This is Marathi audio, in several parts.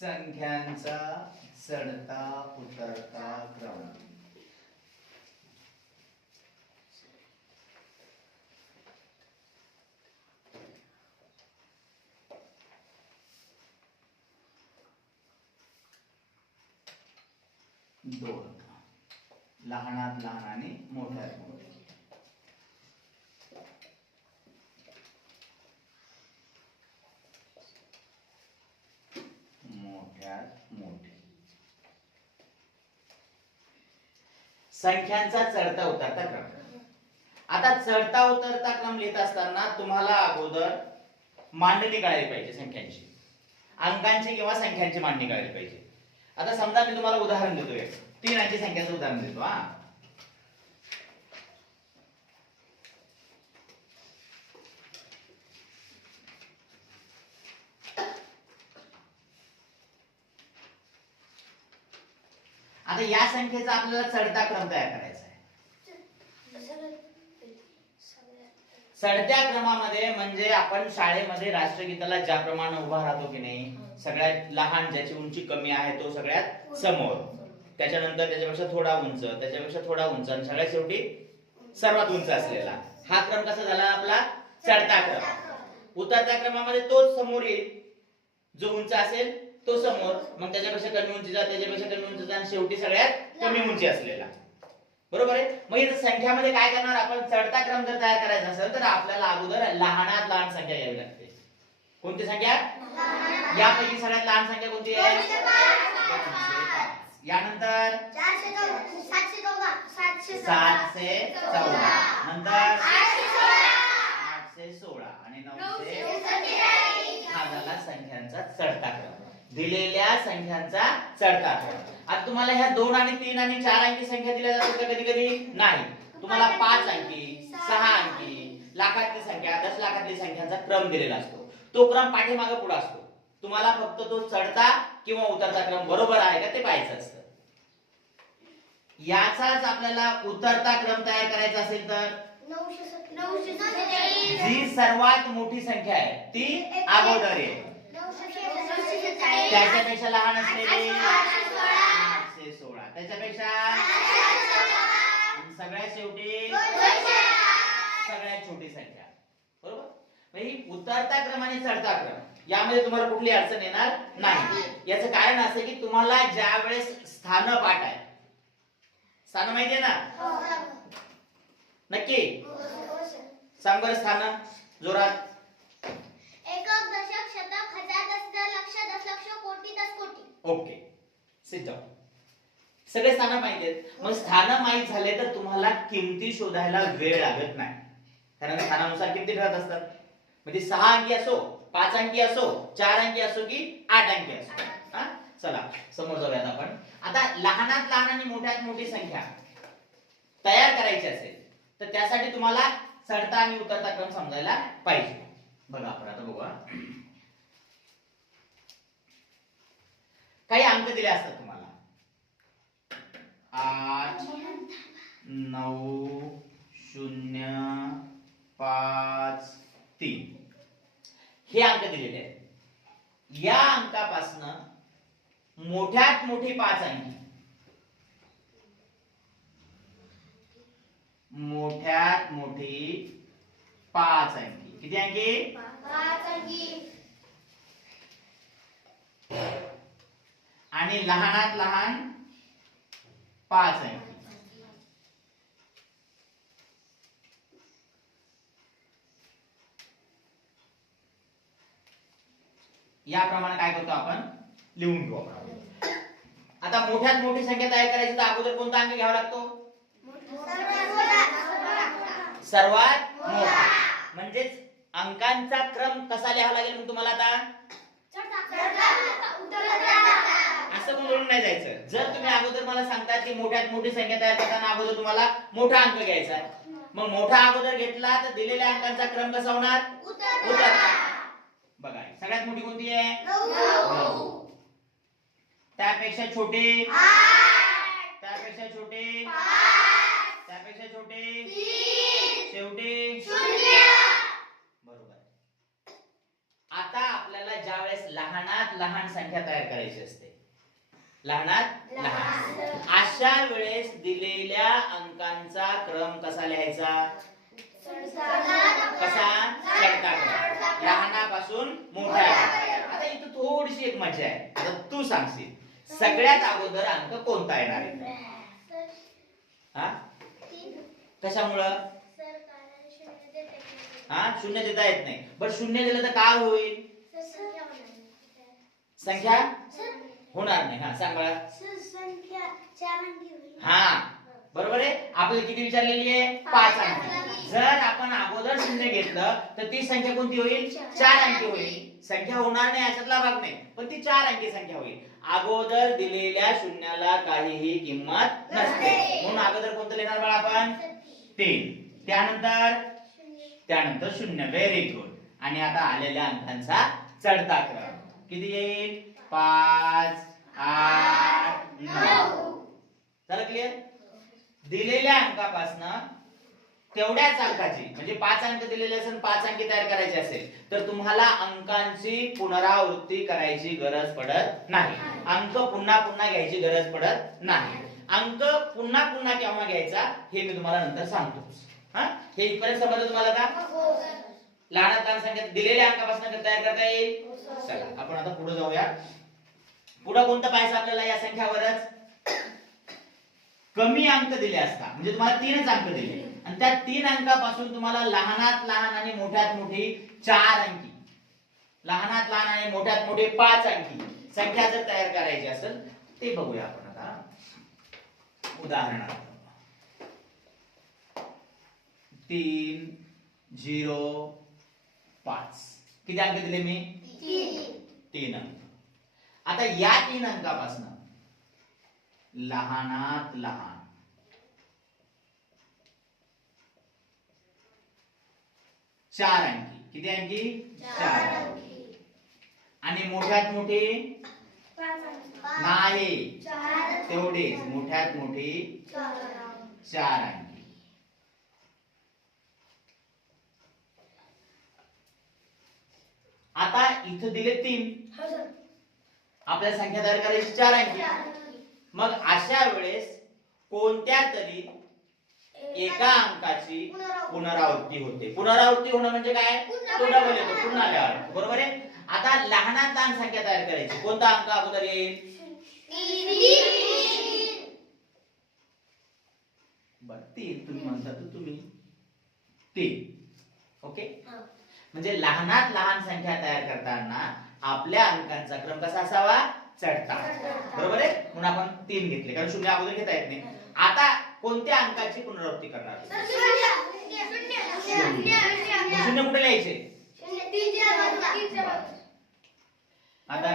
संख्यांचा चढता उतरता क्रम. दोन लहानात लहान आणि मोठ्यात मोठे. मोठ्यात मोठे. संख्यांचा चढता उतरता क्रम. आता चढता उतरता क्रम लिहित असताना तुम्हाला अगोदर मांडणी कळायला पाहिजे संख्यांची, अंकांची किंवा संख्यांची मांडणी कळायला पाहिजे. आता समजा मी तुम्हाला उदाहरण देतोय, 3 अंकी संख्याचं उदाहरण देतो. आता या संख्येचा आपल्याला चढता क्रम तयार करायचा आहे. चढत्या क्रमामध्ये म्हणजे आपण शाळेमध्ये राष्ट्रगीताला ज्याप्रमाणे उभा राहतो की नाही, सगळ्यात लहान ज्याची उंची कमी आहे तो सगळ्यात समोर, त्याच्यानंतर त्याच्यापेक्षा थोडा उंच, त्याच्यापेक्षा थोडा उंच आणि सगळ्यात शेवटी सर्वात उंच असलेला, हा क्रम कसा झाला आपला चढता क्रम. उतरत्या क्रमामध्ये तोच समोर येईल, जो उंच असेल तो समोर, मग त्याच्यापेक्षा कमी उंचीचा, त्याच्यापेक्षा कमी उंचीचा आणि शेवटी सगळ्यात कमी उंची असलेला. बरोबर आहे. मग इथे संख्यामध्ये काय करणार आपण, चढता क्रम जर तयार करायचा असेल तर आपल्याला अगोदर लहानात लहान संख्या घ्यावी लागते. कोणती संख्या? यापैकी सगळ्यात लहान संख्या कोणती आहे? 205. यानंतर 714, नंतर 816 आणि 900. हा झाला संख्यांचा चढता क्रम, दिलेल्या संख्यांचा चढता क्रम. आता तुम्हाला ह्या 2 आणि 3 आणि 4 अंकी संख्या दिल्या जातात का? कधी कधी नाही. तुम्हाला 5 अंकी, 6 अंकी, लाखातली संख्या, 10 लाखातली संख्यांचा क्रम दिलेला असतो. तो क्रम पाठीमागे पुढे असतो. तुम्हाला फक्त तो चढता किंवा उतरता क्रम बरोबर आहे का ते पाहायचं असतं. याचाच आपल्याला उतरता क्रम तयार करायचा असेल तर 947, जी सर्वात मोठी संख्या आहे ती अगोदर आहे, त्याच्यापेक्षा लहान असलेली 816, त्याच्यापेक्षा सगळ्यात शेवटी सगळ्यात छोटी संख्या. बरोबर. ही उतरता क्रम आणि चढता क्रम यामध्ये तुम्हाला कुठली अडचण येणार नाही. याचं कारण असं की तुम्हाला ज्या वेळेस स्थान पाठ आहे, स्थान माहिती आहे ना? नक्की सांग बरं स्थान जोरात. एकक, दशक, शतक, हजार, दशहजार, लक्ष, दशलक्ष, कोटी, दशकोटी. Okay, sit down. सगळे स्थान माहिती आहेत. मग स्थान माहित झाले तर तुम्हाला किमती शोधायला वेळ लागत नाही, कारण स्थानानुसार किमती ठरत असतात. म्हणजे 6 अंकी असो, 5 अंकी असो, 4 अंकी असो की 8 अंकी असो. चला समोर जाऊयात आपण. आता लहानात लहान आणि मोठ्यात मोठी संख्या तयार करायची असेल तर त्यासाठी तुम्हाला चढता आणि उतरता क्रम समजायला पाहिजे. बघा आपण आता बघूया. काही अंक दिले असतात तुम्हाला, 8 9 0 5 3 हे अंक दिलेले आहेत. या अंकापासनं मोठ्यात मोठी 5 अंकी, मोठ्यात मोठी 5 अंकी, किती अंकी? 5 अंकी. आणि लहानात लहान 5 अंकी. याप्रमाणे काय करतो आपण, लिहून घेऊ आपण. आता मोठ्यात मोठी संख्या तयार करायची तर अगोदर कोणता अंक घ्यावा लागतो? सर्वात मोठा. म्हणजेच अंकांचा क्रम कसा लिहावा लागेल मग तुम्हाला आता? असं बोलून नाही जायचं. जर तुम्ही अगोदर मला सांगता की मोठ्यात मोठी संख्या तयार करताना अगोदर तुम्हाला मोठा अंक घ्यायचा आहे, मग मोठा अगोदर घेतला तर दिलेल्या अंकांचा क्रम कसा होणार? उतरता. बघा सगळ्यात मोठी कोणती आहे? 9. त्यापेक्षा छोटे 8, त्यापेक्षा छोटे 5, त्यापेक्षा छोटे 3, शेवटी 0. बरोबर. आता आपल्याला ज्या वेळेस लहानात लहान संख्या तयार करायची असते. लहानात लहान. अशा वेळेस दिलेल्या अंकांचा क्रम कसा लिहायचा? कसा? चढता क्रम. लहानापासून मोठ्या. आता इथं थोडीशी एक मजा आहे. आता तू सांगशील सगळ्यात अगोदर अंक कोणता येणार आहे? हा, कशामुळं? हा, शून्य देता येत नाही. पण शून्य दिलं तर काय होईल? संख्या होणार नाही. हा, सांग बळा. हा, बरोबर आहे. आपल्याला किती विचारलेली आहे? 5 अंकी. जर आपण अगोदर शून्य घेतलं तर ती संख्या कोणती होईल? 4 अंकी होईल. संख्या होणार नाही अशातला भाग नाही, पण ती 4 अंकी संख्या होईल. अगोदर दिलेल्या शून्याला काहीही किंमत नसते, म्हणून अगोदर कोणतं लिहिणार बाळा आपण? 3. त्यानंतर शून्य. Very good. आणि आता आलेल्या अंकांचा चढता क्रम किती येईल? 5, 8, 9. झालं क्लिअर? दिलेल्या अंकापासनं तेवढ्याच अंकाची, म्हणजे 5 अंक दिलेले असेल, 5 अंकी तयार करायचे असेल तर तुम्हाला अंकांची पुनरावृत्ती करायची गरज पडत नाही. अंक पुन्हा पुन्हा घ्यायची गरज पडत नाही. अंक पुन्हा पुन्हा केव्हा घ्यायचा हे मी तुम्हाला नंतर सांगतो. हा, हे इथपर्यंत समजलं तुम्हाला का? लहानात लहान संख्या दिलेल्या अंकापासून तयार करता येईल. चला आपण आता पुढे जाऊया. पुढे कोणतं पाहायचं आपल्याला? या संख्यावरच कमी अंक दिले असता, म्हणजे तुम्हाला 3च अंक दिले आणि त्या 3 अंकापासून तुम्हाला लहानात लहान आणि मोठ्यात मोठी 4 अंकी, लहानात लहान आणि मोठ्यात मोठे 5 अंकी संख्या जर तयार करायची असेल ते बघूया आपण आता उदाहरणार्थ. 3, 0, 5. किती अंक दिले मी? 3 अंक. आता या 3 अंकापासून लहानात लहान 4 अंकी. किती अंकी? 4 अंकी. आणि मोठ्यात मोठे नाही, तेवढेच मोठ्यात मोठी 4 अंकी. आता इथं दिले 3, आपल्याला संख्या तयार करायची 4 अंकी. मग अशा वेळेस कोणत्या तरी एका अंकाची पुनरावृत्ती होते. पुनरावृत्ती होणं म्हणजे काय? तो डबल येतो, पुन्हा आल्यावर. बरोबर आहे. आता लहानात लहान संख्या तयार करायची. कोणता अंक अगोदर येईल? 3. तुम्ही म्हणता तर तुम्ही 3. ओके. म्हणजे लहानात लहान संख्या तयार करताना आपल्या अंकांचा क्रम कसा असावा? चढता. बरोबर आहे. म्हणून आपण 3 घेतले, कारण शून्य अगोदर घेता येत नाही. आता कोणत्या अंकाची पुनरावृत्ती करणार? शून्य कुठे लिहायचे? आता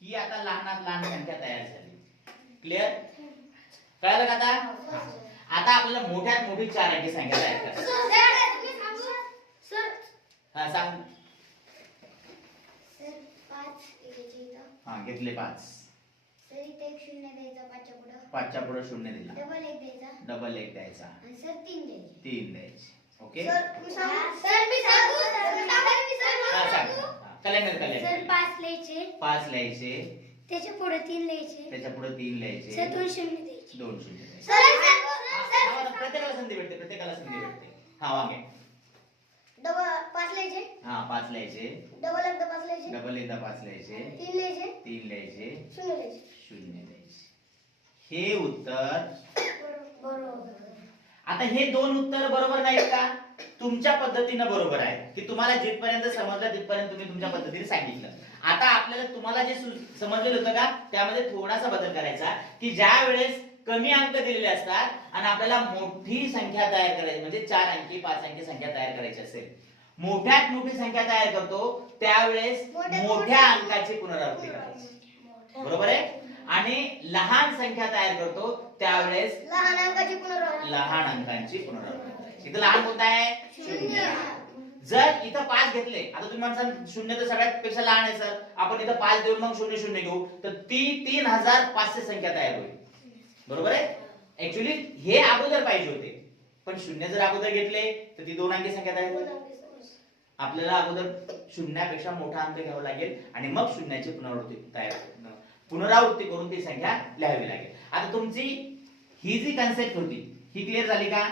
ही आता लहानात लहान संख्या तयार झाली. क्लिअर? कळलं का आता? आता आपल्याला मोठ्यात मोठी 4 अंकी संख्या तयार करायची. हा, सांग. हा, घेतले 5. सर इथे एक शून्य द्यायचा 5च्या पुढे. 5च्या पुढे शून्य दिला. डबल 1 द्यायचा. डबल 1 द्यायचा. आणि सर 3 द्यायचे. 3 द्यायचे. ओके. सर मी सांगू. हा, सांग. कॅलेंडर. सर 5 लिहायचे. 5 लिहायचे. त्याच्या पुढे 3 लिहायचे. त्याच्या पुढे 3 लिहायचे. सर 2 शून्य द्यायचे. 2 शून्य द्यायचे. सर प्रत्येकाला संधी भेटते. हा, वांगे. डबल 5 लिहायचे. हा, 5 लिहायचे. डबल एकदा 5 लिहायचे. डबल एकदा 5 लिहायचे. 3 लिहायचे. 3 लिहायचे. शून्य लिहायचे. 0 द्यायचे. हे उत्तर बरोबर. आता हे 2 उत्तर बरोबर नाहीत का? तुमच्या पद्धतीने बरोबर आहे की तुम्हाला जिथपर्यंत समजलं तिथपर्यंत तुम्ही तुमच्या पद्धतीने सांगितलं. आता आपल्याला तुम्हाला जे समजलेलं होतं का त्यामध्ये थोडासा बदल करायचा की ज्या वेळेस कमी अंक दिलेले असतात आणि आपल्याला मोठी संख्या तयार करायची म्हणजे 4 अंकी 5 अंकी संख्या तयार करायची असेल, मोठ्यात मोठी संख्या तयार करतो त्यावेळेस मोठ्या अंकाची पुनरावृत्ती करायची. बरोबर आहे. आणि लहान संख्या तयार करतो त्यावेळेस लहान अंकाची पुनरावृत्ती. लहान अंकांची पुनरावृत्ती करायची. इथं लहान कोणता आहे? 0. जर इथं 5 घेतले, आता तुम्ही म्हणता 0 तर सगळ्यात पेक्षा लहान आहे सर, आपण इथं 5 देऊन मग 0 0 घेऊ तर ती 3500 संख्या तयार होईल. बरोबर आहे. ऍक्च्युअली हे अगोदर पाहिजे होते पण शून्य जर अगोदर घेतले तर ती 2 अंकी संख्या तयार होईल. आपल्याला अगोदर शून्यापेक्षा मोठा अंक घ्यावा लागेल आणि मग शून्याची पुनरावृत्ती करून ती संख्या लिहावी लागेल. आता तुमची ही जी कन्सेप्ट होती ही क्लिअर झाली का?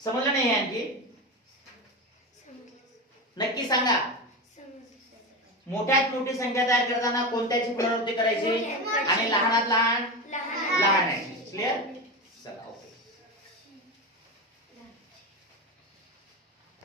समजलं नाही आणखी? नक्की सांगा. मोठ्यात मोठी संख्या तयार करताना कोणत्याची पुनरावृत्ती करायची आणि लहानात लहान लहानाची. क्लिअर?